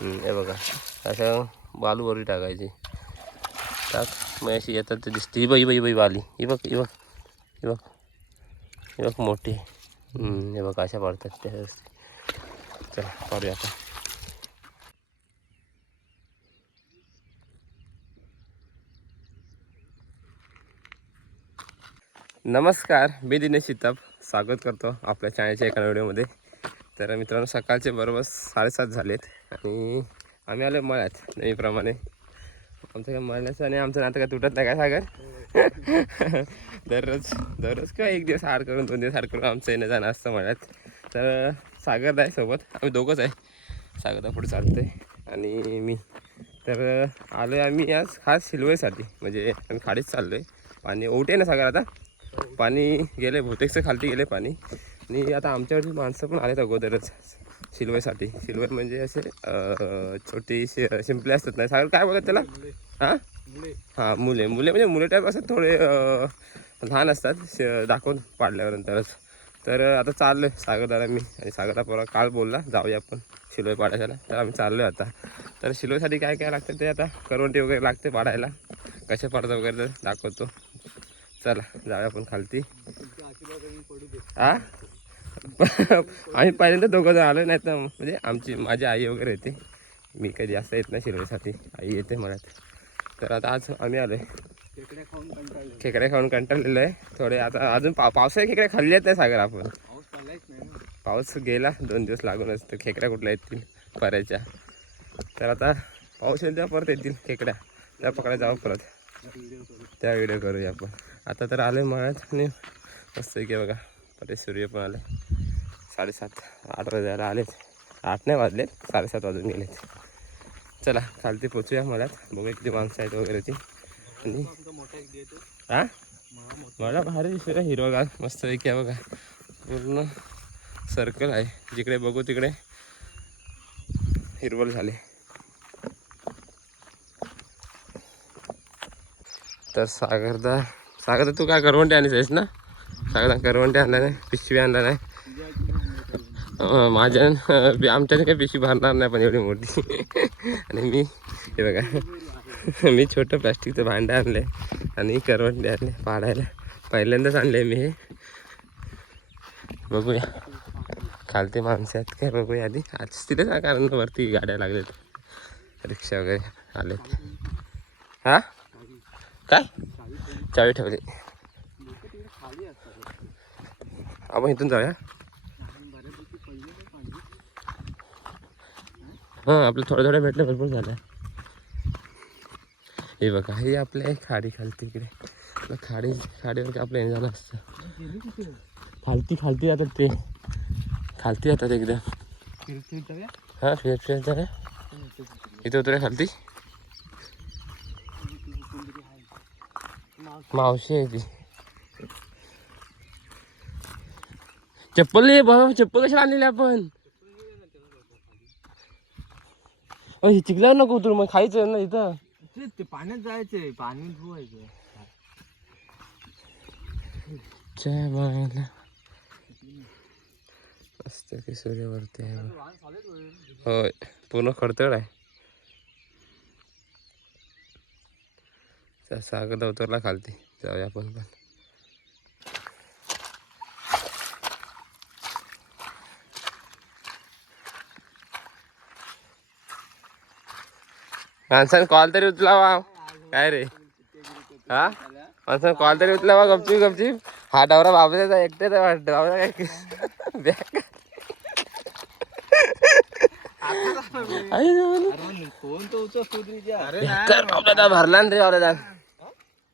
हे बघा असं बालूवरती टाकायची. टाक मग अशी येतात ते दिसते. ही बाई बाई बाई बाली ही बघ ही बघ ही बघ ही बघ मोठी. हे बघ अशा पडतात त्या. चला पाडूया आता. नमस्कार, मी दिनेश शिताप स्वागत करतो आपल्या चॅनलच्या एका व्हिडिओमध्ये. तर मित्रांनो, सकाळचे बरोबर 7:30 झालेत आणि आम्ही आलो मळ्यात. नेहमीप्रमाणे आमचं काय मळण्याचं आणि आमचं नातं काय तुटत नाही काय सागर. दररोज काय एक दिवस आड करून 2 दिवस आड करून आमचं येणं जाणं असतं मळ्यात. तर सागर आहे सोबत, आम्ही दोघंच आहे. सागर पुढे चालतो आहे आणि मी. तर आलो आहे आम्ही आज खास सिल्वरसाठी, म्हणजे आम्ही खाडीच चाललो आहे. पाणी ओटे ना सागर, आता पाणी गेले बहुतेकचं खालती गेले पाणी. आणि आता आमच्याकडची माणसं पण आलेत अगोदरच सिल्वरसाठी. सिल्वर म्हणजे असे छोटी शिंपले असतात नाही सागर, काय बोलतात त्याला? हां मुले म्हणजे मुले टाईप असतात, थोडे लहान असतात दाखवून पाडल्यानंतरच. तर आता चाललो आहे सागरदारा मी आणि सागरदा पोरा काल बोलला जाऊया आपण शिलोय पाडायला. तर आम्ही चाललो आहे आता. तर शिलोयसाठी काय काय लागतं ते आता करवंटी वगैरे लागते पाडायला, कसे पाडतात वगैरे तर दाखवतो. चला जाऊया आपण खालती. हां आम्ही पहिल्यांदा दोघं जण आलो, नाही तर म्हणजे माझी आई वगैरे येते. मी कधी असं येत नाही शिलोयसाठी, आई येते मळ्यात. तर आता आज आम्ही आलो आहे. खेकड्या खाऊन कंटाळलेलो आहे थोडे. आता अजून पावसाळ्या खेकड्या खाल्ल्यात नाही सागर आपण. पाऊस गेला 2 दिवस लागूनच, तर खेकड्या कुठल्या येतील परायच्या. तर आता पाऊस येईल तेव्हा परत येतील खेकड्या, त्या पकडायला जाऊ परत, त्या व्हिडिओ करूया आपण. आता तर आले मळ्यात आणि मस्त की बघा परे सूर्य पण आले. 7:30 8 वाजायला आलेत. 8 नाही वाजलेत, 7:30 वाजून गेलेत. चला खालती पोचूया मळ्यात, बघूया किती माणसं आहेत वगैरे ती. आणि हां मला भारी दिसतं हिरवगार मस्त आहे की बघा. पूर्ण सर्कल आहे, जिकडे बघू तिकडे हिरवळ झाले. तर सागरदा तू काय करवंटी आणलीस ना? सागरदा करवंटी आणला नाही, पिशवी आणला नाही. आमच्याने काही पिशवी भरणार नाही पण एवढी मोठी. आणि मी हे बघा मी छोटं प्लास्टिकचं भांडं आणलं आहे आणि करवंटी आणले पाडायला. पहिल्यांदाच आणले मी हे. बघूया खालते माणसं आहेत काय बघूया आधी. आज तिथेच आहे कारण वरती गाड्या लागलेत, रिक्षा वगैरे आलेत. हां काय चावी ठेवली. आपण इथून जाऊया. हां आपलं थोडं भेटलं, भरपूर झालं. हे बघा हे आपल्या खाडी खालती इकडे खाडीवरती आपलं येणं झालं असतं. खालती जातात ते, खालती जातात एकदम. हां फिरत जाऊया इथं उतरूया खालती. मावशी आहे ती. चप्पल नाही बाबा, चप्पल कशाला आणलेली आपण? चिखल्यावर नको उतरू, मग खायचं ना इथं. ते पाण्यात जायचंय, पाणी धुवायचं. जय बाळाला मस्त की सूर्यवरती आहे. होय पूर्ण खडतळ आहे. सागर उतरला खालती, जाऊया आपण पण. माणसानं कॉल तरी उचलावा. काय रे हा माणसानं कॉल तरी उचलावा. गपचीप हा डवरा बाबा एकटेच वाटतं. बाबा काय भरला रे बाबा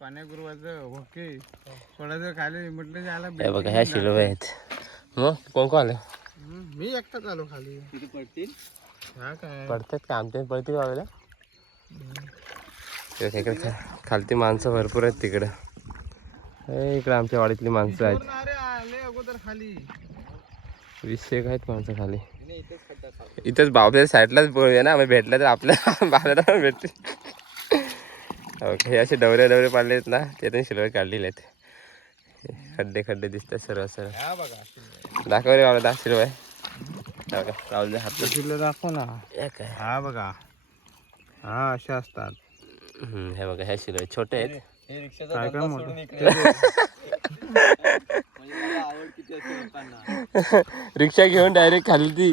पाण्यात. बघा ह्या शिलो आहेत. मग कोण आलं? मी एकटाच आलो खाली. पडतात का आमच्या पडतील बाबा. खालती माणसं भरपूर आहेत तिकडं. इकडे आमच्या वाडीतली माणसं आहेत. विषय आहेत माणसं खाली. इथंच बाबल्या साईडलाच बोलूया ना, मग भेटलं तर आपल्या बाबल्याला भेटतील. ओके हे असे डवरे पाडले आहेत ना, त्यातून शिल्लर काढलेले आहेत. खड्डे दिसतात सर्व. दाखव रे बाबा, 10 शिल्लर आहे. राहुल हात दाखव ना. काय हा बघा, हा असे असतात. हे बघा ह्या शिलोय छोटे आहेत. काय काय मोठं रिक्षा घेऊन डायरेक्ट खालती.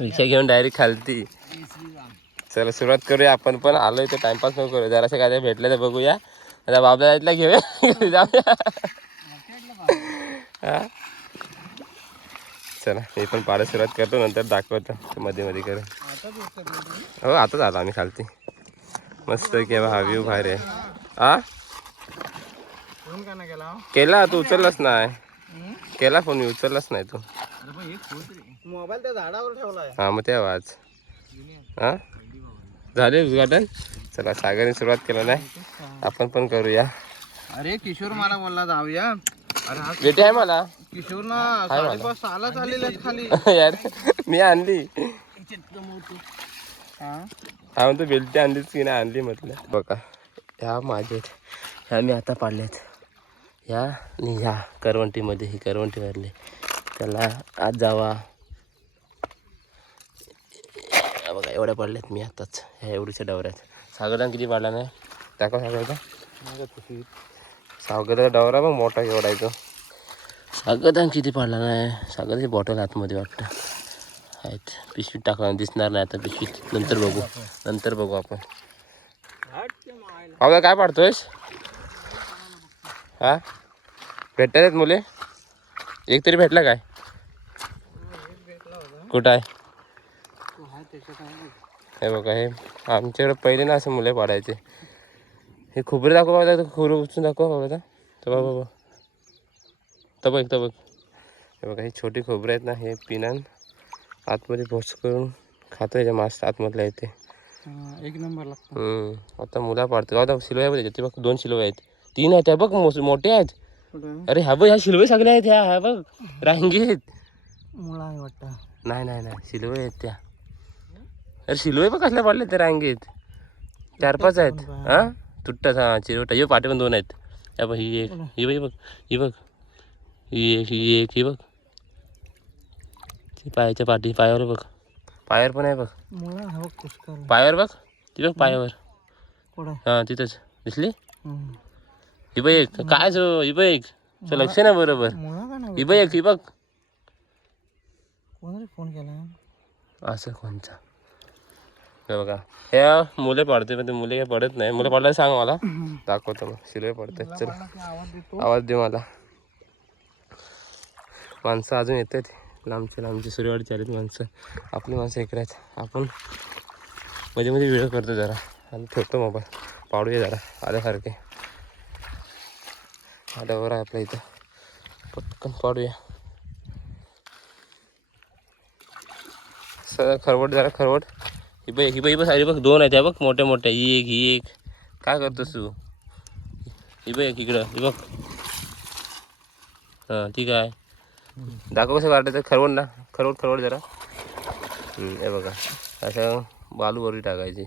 रिक्षा घेऊन डायरेक्ट खालती. चला सुरुवात करूया आपण पण. आलोय तर टाइमपास नको करू, जरासं काय भेटलं तर बघूया. आता बाबला घेऊया जाऊया. चला मी पण पाडा सुरुवात करतो, नंतर दाखवतो मध्ये मध्ये करून. हो आताच आलो आम्ही खालती. मस्त केव्हा हा व्ह्यू बाहेर आहे. हा केला तू उचललाच नाही. केला फोन मी उचललाच नाही तू. मोबाईल त्या झाडावर ठेवलाय. हा मग तेव्हाच हा झाले उद्घाटन. चला सागरने सुरुवात केलं नाही, आपण पण करूया. अरे किशोर मला बोलला जाऊया. अरे हा भेटे आहे मला. किशोर ना 5:30 चाललेला खाली. यार मी आणली. हा हा म्हणतो बेल्टी आणलीच की नाही आणली म्हटलं. बघा ह्या माझेत, ह्या मी आता पाडल्यात. ह्या आणि ह्या करवंटीमध्ये, ही करवंटी भरली. त्याला आज जावा बघा एवढ्या पडल्यात मी आताच ह्या एवढीच्या डवऱ्यात. सागरदान किती पाडला नाही दाखव. सागरचा डवरा बघ मोठा एवढा आहे तो. सागरदान किती पाडला नाही. सागरची बॉटल आतमध्ये वाटतं आहेत. पिशवीत टाकला दिसणार नाही आता पिशवीत. नंतर बघू आपण. पावला काय पाडतोयस हा? भेटतात आहेत मुले. एक तरी भेटला काय? कुठं आहे? हे बघा हे आमच्याकडे पहिले ना असं मुले पाडायचे. हे खोबरे दाखव बाबा, खोबरं उचलून दाखव बाबा. तर बाबा तर बघ हे बघा ही छोटी खोबरे आहेत ना, हे पिनान आतमध्ये भोस करून खातो. याच्या मास आतमधला येते. एक नंबर लागतो. आता मुला पाडतो. आता शिलव्या बघ ते बघ, 2 शिलवे आहेत. 3 आहेत त्या बघ मोठे आहेत. अरे ह्या बघ ह्या शिलवे सगळे आहेत. ह्या बघ रांगी आहेत. मुळा आहे वाटतं. नाही शिलवे आहेत त्या. अरे शिलवे बघ कसल्या पाडले त्या रांगेत. 4-5 आहेत. हा तुट्टाच हा चिरवटा. हे पाटे पण 2 आहेत. त्या बघ ही एक, ही बघ ही बघ ही एक ही बघ. पायाच्या पाठी पायावर बघ. पायावर पण आहे बघ. पायावर बघ ती बघ पायावर. हा तिथंच दिसली. ही बघ एक काय जो ही बघ एक लक्ष नाही बरोबर. ही बघ एक ही बघ. फोन केला असं कोणचा हे बघा. ह्या मुले पडते पण ते मुले काय पडत नाही. मुलं पडला सांग मला, दाखवतो मग. शिलवे पडते. चल आवाज दे मला. माणसं अजून येत आहेत लांबची सूर्यवाडीची आलीत माणसं. आपली माणसं इकडे आहेत. आपण मध्ये व्हिडिओ करतो जरा आणि ठेवतो मोबाईल. पाडूया जरा आल्यासारखे. आल्यावर आहे आपल्या इथं, पटकन पाडूया. खरवट जरा खरवट. ही बघ सारी बघ 2 आहेत त्या बघ मोठ्या. ही एक काय करतोस तू? ही बघ इकडं ही बघ. हां ठीक आहे. दाखव कसं वाटतं खरवट ना. खरवट जरा. हे बघा असं बालूवरती टाकायची.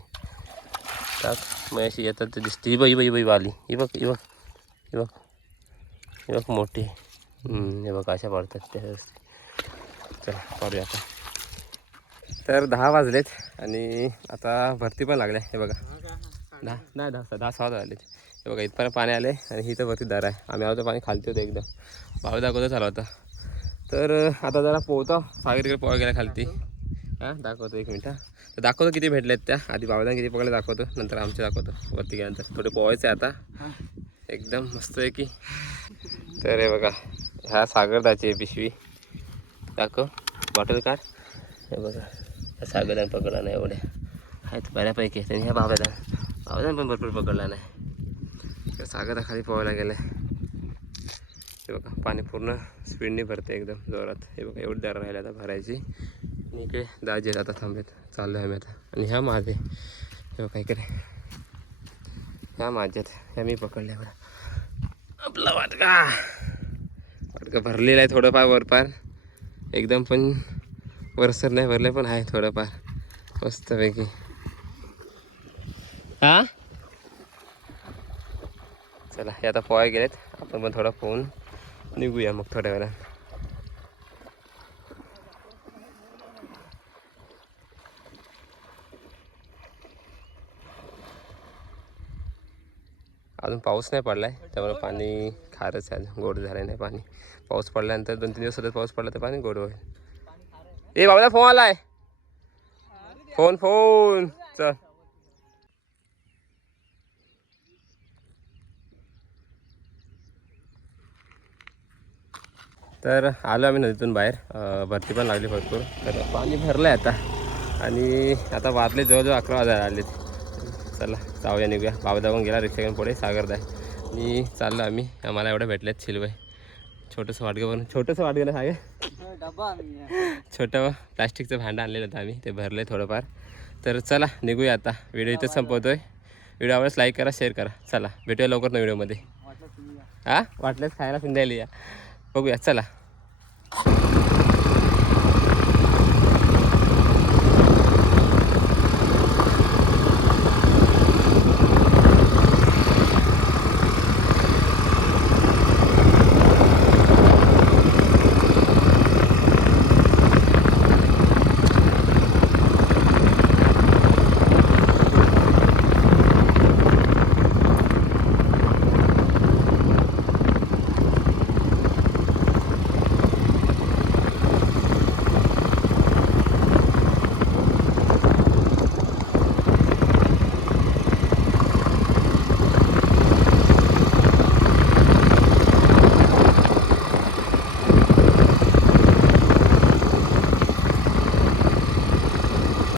टाक मग अशी येतात ते दिसते. ही बघ बाली. ही बघ मोठी. हे बघ अशा पाडतात त्या. चला पाडूया आता. तर 10 वाजलेत आणि आता भरती पण लागल्या. हे बघा 10-6 वाजलेत. हे बघा इथपर्यंत पाणी आले आणि ही तर वरती दर आहे. आम्ही आलो तर पाणी खालती होतं एकदम. भाव दाखवतो चालू होता. तर आता जरा पोहतो. सागरीकडे पोहा गेला खालती. हां दाखवतो 1 मिनिट. तर दाखवतो किती भेटलेत त्या. आधी बावधान किती पकडले दाखवतो, नंतर आमचे दाखवतो वरती गेल्यानंतर. थोडे पोहायचं आहे आता एकदम मस्त आहे की. तर हे बघा ह्या सागरदाची पिशवी दाखव. Bottle car. हे बघा सागरदान पकडला नाही एवढ्या आहेत बऱ्यापैकी. त्यांनी ह्या बावधान पण भरपूर पकडला नाही. तर सागरदा खाली पोहायला गेला आहे. हे बघा पाणी पूर्ण स्पीडने भरते एकदम जोरात. हे बघा एवढी दर राहिली आता भरायची. आणि इकडे दाजी आता थांबेत. चाललो आहे मी आता. आणि ह्या माझे हे बघा इकडे ह्या माझ्यात ह्या मी पकडल्या. बघा आपला वाटका भरलेला आहे थोडंफार वरपार. एकदम पण वरसर नाही भरले पण आहे थोडंफार मस्तपैकी. हा चला हे आता पोहाय गेलेत. आपण पण थोडा पोहून निघूया मग थोड्या वेळा. अजून पाऊस नाही पडला आहे, त्यामुळे पाणी खारच आहे, गोड झालं नाही पाणी. पाऊस पडल्यानंतर 2-3 दिवस सतत पाऊस पडला तर पाणी गोड होईल. ए बाबाला फोन आलाय, फोन चल. तर आलो आम्ही नदीतून बाहेर. भरती पण लागली भरपूर, तर पाणी भरलं आहे आता. आणि आता वाजले जवळजवळ 11 वाजायला आलेत. चला जाऊया, निघूया. बाबा पण गेला रिक्षा घेऊन पुढे सागरदाय, आणि चाललो आम्ही. आम्हाला एवढं भेटलेत शिलबाई. छोटंसं वाटगं ना छोटं प्लास्टिकचं भांडं आणलेलं होतं आम्ही, ते भरलं आहे थोडंफार. तर चला निघूया आता. व्हिडिओ इथंच संपवतो आहे. व्हिडिओ आवडल्यास लाईक करा, शेअर करा. चला भेटूया लवकर ना व्हिडिओमध्ये. हां वाटल्यास खायला फिरायला या, बघूया. चला.